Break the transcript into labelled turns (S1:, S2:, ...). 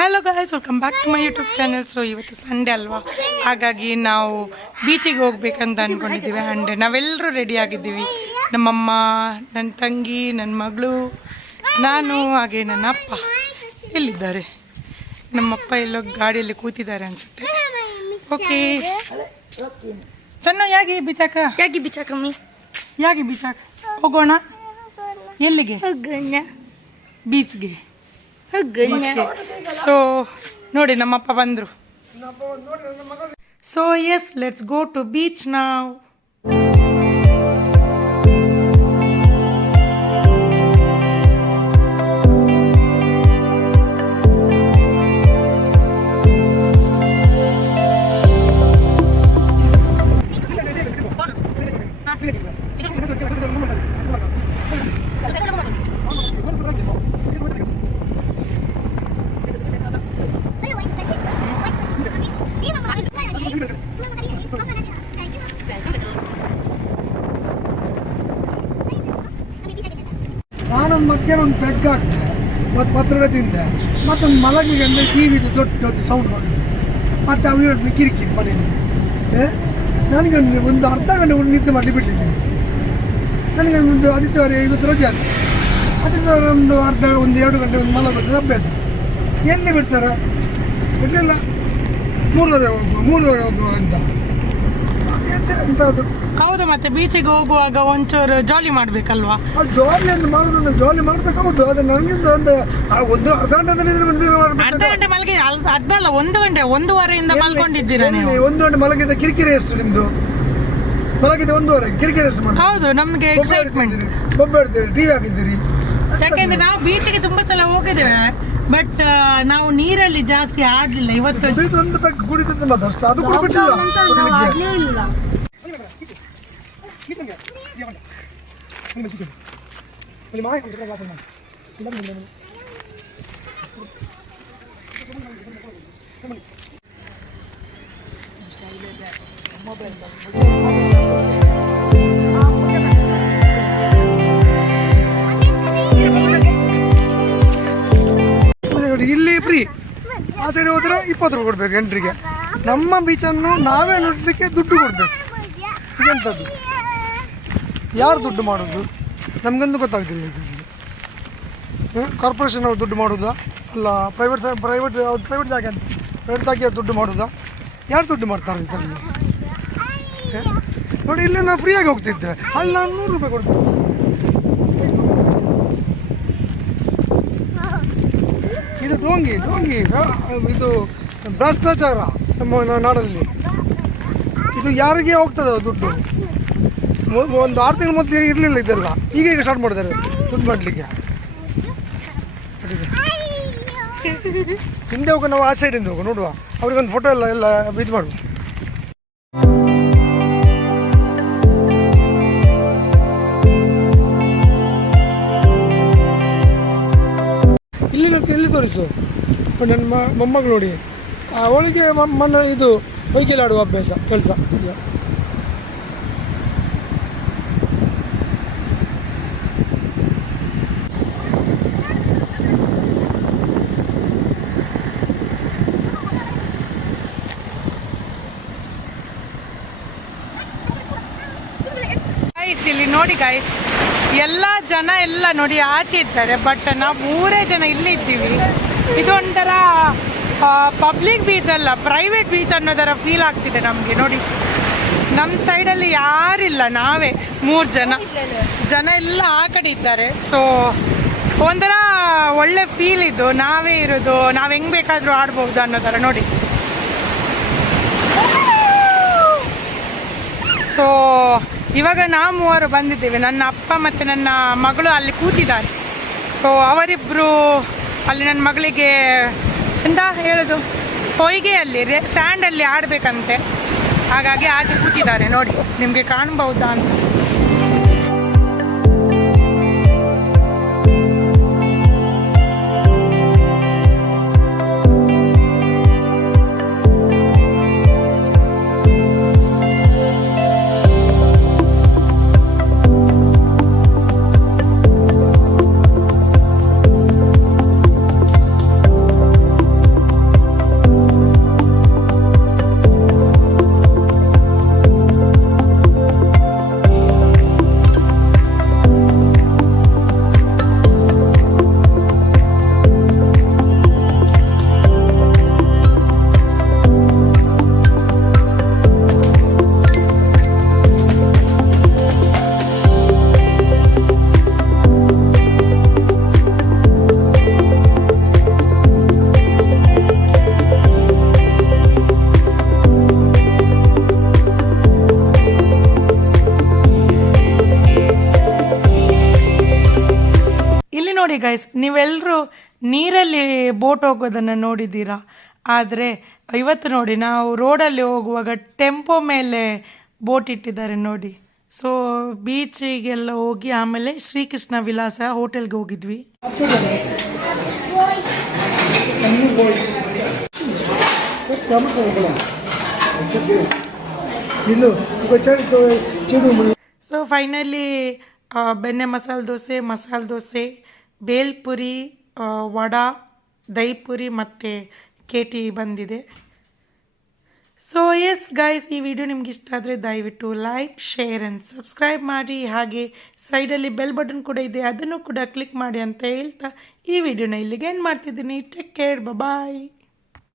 S1: Hello guys welcome back to my YouTube channel so ಇವತ್ತು Sunday ಅಲ್ವಾ? ಹಾಗಾಗಿ ನಾವು ಬೀಚಿಗೆ ಹೋಗ್ಬೇಕಂತ ಅಂದ್ಕೊಂಡಿದ್ದೀವಿ ಆ್ಯಂಡ್ ನಾವೆಲ್ಲರೂ ರೆಡಿ ಆಗಿದ್ದೀವಿ. ನಮ್ಮಮ್ಮ ನನ್ನ ತಂಗಿ ನನ್ನ ಮಗಳು ನಾನು ಹಾಗೆ ನನ್ನ ಅಪ್ಪ. ಎಲ್ಲಿದ್ದಾರೆ? ನಮ್ಮಪ್ಪ ಎಲ್ಲೋ ಗಾಡಿಯಲ್ಲಿ ಕೂತಿದ್ದಾರೆ ಅನ್ಸುತ್ತೆ. ಓಕೆ ಸಣ್ಣ ಯಾಕೆ ಬೀಚಾಕ?
S2: ಯಾಕೆ ಬಿಚ್ಚಾಕಮ್ಮಿ
S1: ಯಾಕೆ ಬೀಚಾಕ? ಹೋಗೋಣ. ಎಲ್ಲಿಗೆ? ಬೀಚ್ಗೆ ಸೊ ನೋಡಿ ನಮ್ಮಪ್ಪ ಬಂದ್ರು. So yes let's go to beach ನಾವ್
S3: ಮಧ್ಯಾಹ್ನ ಒಂದು ಪೆಗ್ ಆಗ್ತದೆ ಮತ್ತು ಪತ್ರೊಡೆ ತಿಂದೆ ಮತ್ತೊಂದು ಮಲಗಿಗೆ ಅಂದರೆ ಟಿ ವಿದು ದೊಡ್ಡ ಸೌಂಡ್ ಬಂತು ಮತ್ತು ಅವು ಹೇಳೋದು ಕಿರಿಕಿರಿ ಮನೆಯಲ್ಲಿ. ನನಗೆ ಒಂದು ಒಂದು ಅರ್ಧ ಗಂಟೆ ಒಂದು ನಿದ್ದೆ ಮಾಡಲಿ ಬಿಟ್ಟಿದ್ದೀನಿ ನನಗೆ ಒಂದು ಆದಿತ್ಯವಾರ ಇವತ್ತು ರಜೆ ಆಗ್ತದೆ ಆದಿತ್ಯವಾರ ಒಂದು ಅರ್ಧ, ಒಂದು ಎರಡು ಗಂಟೆ ಒಂದು ಮಲಗೋದು ಅಭ್ಯಾಸ. ಎಲ್ಲಿ ಬಿಡ್ತಾರೆ? ಬಿಡಲಿಲ್ಲ ಮೂರುವರೆ ಹೋಗುವ ಮೂರುವರೆ ಹೋಗುವ ಅಂತ.
S1: ಹೌದು ಮತ್ತೆ ಬೀಚಿಗೆ ಹೋಗುವಾಗ ಒಂಚೂರು ಜಾಲಿ ಮಾಡ್ಬೇಕಲ್ವಾ?
S3: ಆ ಜಾಲಿ ಅಂತ ಮಾಡೋದನ್ನ ಜಾಲಿ ಮಾಡ್ಬೇಕಾಗುದು ಅದು ನನಗಿಂತ ಒಂದು ಆ ಒಂದು ಅರ್ಧ ಗಂಟೆ ಮಾಡ್ಬೇಕು.
S1: ಅರ್ಧ ಗಂಟೆ ಮಲಗಿ ಅಲ್- ಅರ್ಧ ಅಲ್ಲ ಒಂದು ಗಂಟೆ ಒಂದೂವರೆಯಿಂದ ಮಲ್ಕೊಂಡಿದ್ದೀರಾ ನೀವು?
S3: ಒಂದು ಗಂಟೆ ಮಲಗಿದ ಕಿರಿಕಿರಿ ಎಷ್ಟು ನಿಮ್ದು? ಮಲಗಿದ ಒಂದೂವರೆ ಕಿರಿಕಿರಿ ಎಷ್ಟು ಮಾಡಿ?
S1: ಹೌದು ನಮ್ಗೆ ಎಕ್ಸೈಟ್ಮೆಂಟ್
S3: ಬೊಬ್ಬೆ ಟಿವಿ ಹಾಕಿದ್ದೀರಿ.
S1: ಯಾಕೆಂದ್ರೆ ನಾವು ಬೀಚಿಗೆ ತುಂಬಾ ಸಲ ಹೋಗಿದ್ದೇವೆ. ಬಟ್ ನಾವು ನೀರಲ್ಲಿ ಜಾಸ್ತಿ ಆಡ್ಲಿಲ್ಲ ಇವತ್ತು.
S3: ಇದು ಸೈಡ್ ಹೋದ್ರೆ ಇಪ್ಪತ್ತು ರೂಪಾಯಿ ಕೊಡ್ಬೇಕು ಎಂಟ್ರಿಗೆ ನಮ್ಮ ಬೀಚನ್ನು ನಾವೇ ನೋಡ್ಲಿಕ್ಕೆ ದುಡ್ಡು ಕೊಡ್ಬೇಕು. ಇದೆಂಥದ್ದು ಯಾರು ದುಡ್ಡು ಮಾಡೋದು? ನಮ್ಗೊಂದು ಗೊತ್ತಾಗ್ತಿಲ್ಲ ಇದು. ಕಾರ್ಪೊರೇಷನ್ ಅವ್ರು ದುಡ್ಡು ಮಾಡೋದಾ? ಅಲ್ಲ ಪ್ರೈವೇಟ್ ಪ್ರೈವೇಟ್ ಪ್ರೈವೇಟ್ ಜಾಗ ಅಂತ. ಪ್ರೈವೇಟ್ ಜಾಗ ಅವ್ರು ದುಡ್ಡು ಮಾಡೋದಾ? ಯಾರು ದುಡ್ಡು ಮಾಡ್ತಾರೆ ಅಂತ ನೋಡಿ, ಇಲ್ಲಿ ನಾವು ಫ್ರೀಯಾಗಿ ಹೋಗ್ತಿದ್ದೆ. ಅಲ್ಲಿ ನಾನು ನೂರು ರೂಪಾಯಿ ಕೊಡ್ತೀನಿ ಇದು ಡೋಂಗಿ ಡೋಂಗಿ ಇದು ಭ್ರಷ್ಟಾಚಾರ ನಮ್ಮ ನಾಡಲ್ಲಿ. ಇದು ಯಾರಿಗೆ ಹೋಗ್ತದೆ ದುಡ್ಡು? ಒಂದು ಆರು ತಿಂಗಳ ಮೊದಲು ಇರಲಿಲ್ಲ ಇದೆಲ್ಲ. ಈಗ ಈಗ ಸ್ಟಾರ್ಟ್ ಮಾಡಿದ್ದಾರೆ ದುಡ್ಡು ಮಾಡಲಿಕ್ಕೆ. ಹಿಂದೆ ಹೋಗೋ, ನಾವು ಆ ಸೈಡಿಂದ ಹೋಗೋ, ನೋಡುವ. ಅವ್ರಿಗೊಂದು ಫೋಟೋ ಎಲ್ಲ ಎಲ್ಲ ಇದು ಮಾಡುವ ಇಲ್ಲಿ ಇಲ್ಲಿ ತೋರಿಸು? ನನ್ನ ಮೊಮ್ಮಗಳು ನೋಡಿ. ಅವಳಿಗೆ ಮನ್ನ ಇದು ಹೊಯ್ಗೆಲ್ ಆಡುವ ಅಭ್ಯಾಸ ಕೆಲಸ.
S1: ಗೈಸ್ ಇಲ್ಲಿ ನೋಡಿ ಗೈಸ್ ಎಲ್ಲ ಜನ ಎಲ್ಲ ನೋಡಿ ಆಚೆ ಇದ್ದಾರೆ ಬಟ್ ನಾವು ಮೂರೇ ಜನ ಇಲ್ಲಿ ಇದ್ದೀವಿ. ಇದೊಂಥರ ಪಬ್ಲಿಕ್ ಬೀಚ್ ಅಲ್ಲ ಪ್ರೈವೇಟ್ ಬೀಚ್ ಅನ್ನೋದರ ಫೀಲ್ ಆಗ್ತಿದೆ ನಮಗೆ, ನೋಡಿ. ನಮ್ಮ ಸೈಡಲ್ಲಿ ಯಾರಿಲ್ಲ, ನಾವೇ ಮೂರು ಜನ. ಜನ ಎಲ್ಲ ಆ ಕಡೆ ಇದ್ದಾರೆ ಸೊ ಒಂಥರ ಒಳ್ಳೆ ಫೀಲ್ ಇದು. ನಾವೇ ಇರೋದು, ನಾವು ಹೆಂಗ್ ಬೇಕಾದರೂ ಆಡ್ಬೋದು ಅನ್ನೋ ಥರ ನೋಡಿ. ಸೊ ಇವಾಗ ನಾವು ಮೂವರು ಬಂದಿದ್ದೇವೆ. ನನ್ನ ಅಪ್ಪ ಮತ್ತು ನನ್ನ ಮಗಳು ಅಲ್ಲಿ ಕೂತಿದ್ದಾರೆ. ಸೊ ಅವರಿಬ್ಬರು ಅಲ್ಲಿ ನನ್ನ ಮಗಳಿಗೆ ಎಂತ ಹೇಳೋದು? ಹೊಯ್ಗೆಯಲ್ಲಿ, ರೇ ಸ್ಯಾಂಡಲ್ಲಿ ಆಡಬೇಕಂತೆ. ಹಾಗಾಗಿ ಆಚೆ ಕೂತಿದ್ದಾರೆ ನೋಡಿ, ನಿಮಗೆ ಕಾಣಬಹುದಾ ಅಂತ. ನೋಡಿ ಗೈಸ್ ನೀವೆಲ್ಲರೂ ನೀರಲ್ಲಿ ಬೋಟ್ ಹೋಗೋದನ್ನು ನೋಡಿದ್ದೀರಾ? ಆದರೆ ಇವತ್ತು ನೋಡಿ ನಾವು ರೋಡಲ್ಲಿ ಹೋಗುವಾಗ ಟೆಂಪೋ ಮೇಲೆ ಬೋಟ್ ಇಟ್ಟಿದ್ದಾರೆ ನೋಡಿ. ಸೊ ಬೀಚಿಗೆಲ್ಲ ಹೋಗಿ ಆಮೇಲೆ ಶ್ರೀಕೃಷ್ಣ ವಿಲಾಸ ಹೋಟೆಲ್ಗೆ ಹೋಗಿದ್ವಿ. ಸೊ ಫೈನಲಿ ಬೆಣ್ಣೆ ಮಸಾಲೆ ದೋಸೆ ಮಸಾಲೆ ದೋಸೆ ಬೇಲ್ಪುರಿ ವಡ ವಡಾ ಮತ್ತು ಮತ್ತು ಟಿ ಬಂದಿದೆ. ಸೊ ಎಸ್ ಗೈಸ್ ಈ ವಿಡಿಯೋ ನಿಮ್ಗೆ ಇಷ್ಟ ಆದರೆ ದಯವಿಟ್ಟು ಲೈಕ್ ಶೇರ್ ಆ್ಯಂಡ್ ಸಬ್ಸ್ಕ್ರೈಬ್ ಮಾಡಿ. ಹಾಗೆ ಸೈಡಲ್ಲಿ ಬೆಲ್ ಬಟನ್ ಕೂಡ ಇದೆ, ಅದನ್ನು ಕೂಡ ಕ್ಲಿಕ್ ಮಾಡಿ ಅಂತ ಹೇಳ್ತಾ ಈ ವಿಡಿಯೋನ ಇಲ್ಲಿಗೆ ಎಂಡ್ ಮಾಡ್ತಿದ್ದೀನಿ. Take care bye